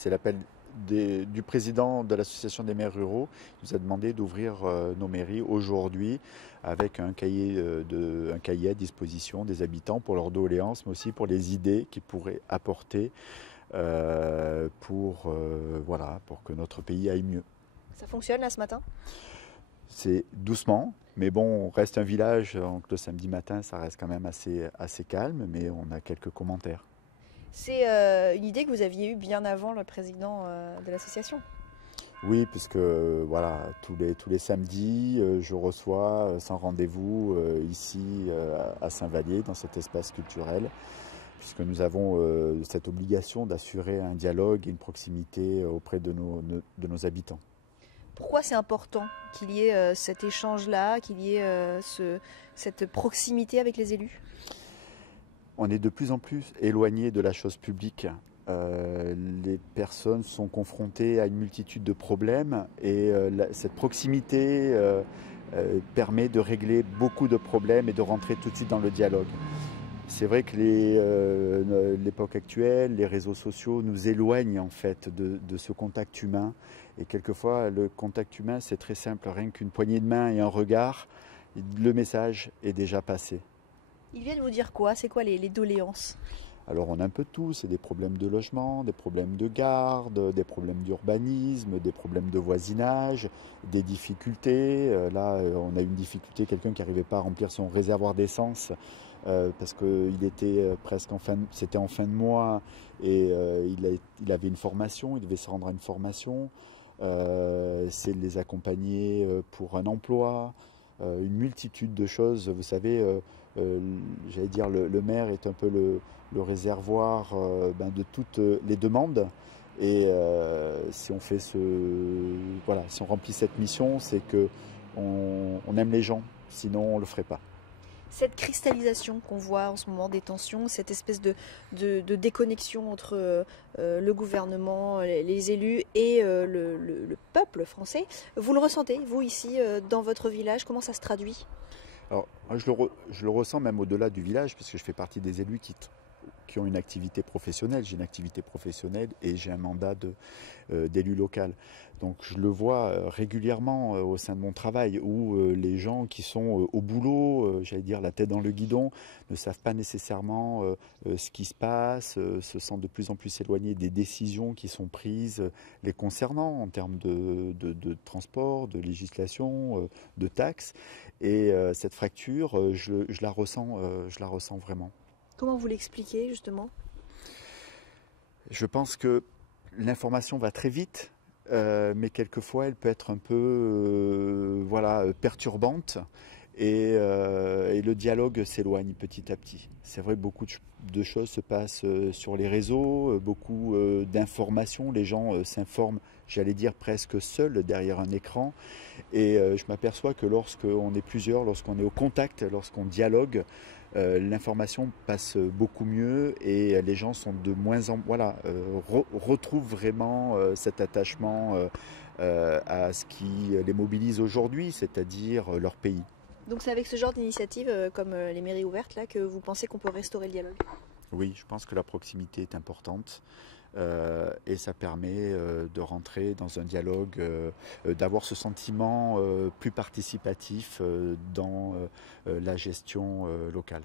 C'est l'appel du président de l'association des maires ruraux. Il nous a demandé d'ouvrir nos mairies aujourd'hui avec un cahier à disposition des habitants pour leurs doléances, mais aussi pour les idées qu'ils pourraient apporter pour que notre pays aille mieux. Ça fonctionne là ce matin? C'est doucement, mais bon, on reste un village, donc le samedi matin, ça reste quand même assez calme, mais on a quelques commentaires. C'est une idée que vous aviez eue bien avant le président de l'association. Oui, puisque voilà, tous les samedis, je reçois sans rendez-vous ici à Saint-Vallier, dans cet espace culturel, puisque nous avons cette obligation d'assurer un dialogue et une proximité auprès de nos habitants. Pourquoi c'est important qu'il y ait cet échange-là, qu'il y ait cette proximité avec les élus? On est de plus en plus éloigné de la chose publique. Les personnes sont confrontées à une multitude de problèmes et cette proximité permet de régler beaucoup de problèmes et de rentrer tout de suite dans le dialogue. C'est vrai que l'époque actuelle, les réseaux sociaux nous éloignent en fait de ce contact humain. Et quelquefois, le contact humain, c'est très simple. Rien qu'une poignée de main et un regard, le message est déjà passé. Ils viennent vous dire quoi? C'est quoi les doléances? Alors on a un peu de tout, c'est des problèmes de logement, des problèmes de garde, des problèmes d'urbanisme, des problèmes de voisinage, des difficultés. Là, on a une difficulté, quelqu'un qui n'arrivait pas à remplir son réservoir d'essence parce qu'il était presque c'était en fin de mois et il avait une formation, il devait se rendre à une formation. C'est de les accompagner pour un emploi, une multitude de choses. Vous savez, j'allais dire, le maire est un peu le réservoir de toutes les demandes. Et si on fait si on remplit cette mission, c'est que on aime les gens, sinon on ne le ferait pas. Cette cristallisation qu'on voit en ce moment des tensions, cette espèce de déconnexion entre le gouvernement, les élus et le peuple français, vous le ressentez, vous, ici, dans votre village? Comment ça se traduit? Alors, moi, je le ressens même au-delà du village, parce que je fais partie des élus qui ont une activité professionnelle. J'ai une activité professionnelle et j'ai un mandat d'élu local. Donc je le vois régulièrement au sein de mon travail où les gens qui sont au boulot, j'allais dire la tête dans le guidon, ne savent pas nécessairement ce qui se passe, se sentent de plus en plus éloignés des décisions qui sont prises les concernant en termes de transport, de législation, de taxes. Et cette fracture, je la ressens vraiment. Comment vous l'expliquez, justement? Je pense que l'information va très vite, mais quelquefois elle peut être un peu perturbante et le dialogue s'éloigne petit à petit. C'est vrai que beaucoup de choses se passent sur les réseaux, beaucoup d'informations, les gens s'informent, j'allais dire presque seuls derrière un écran. Et je m'aperçois que lorsqu'on est plusieurs, lorsqu'on est au contact, lorsqu'on dialogue, l'information passe beaucoup mieux et les gens sont de moins en retrouvent vraiment cet attachement à ce qui les mobilise aujourd'hui, c'est-à-dire leur pays. Donc c'est avec ce genre d'initiative, comme les mairies ouvertes, là, que vous pensez qu'on peut restaurer le dialogue? Oui, je pense que la proximité est importante et ça permet de rentrer dans un dialogue, d'avoir ce sentiment plus participatif dans la gestion locale.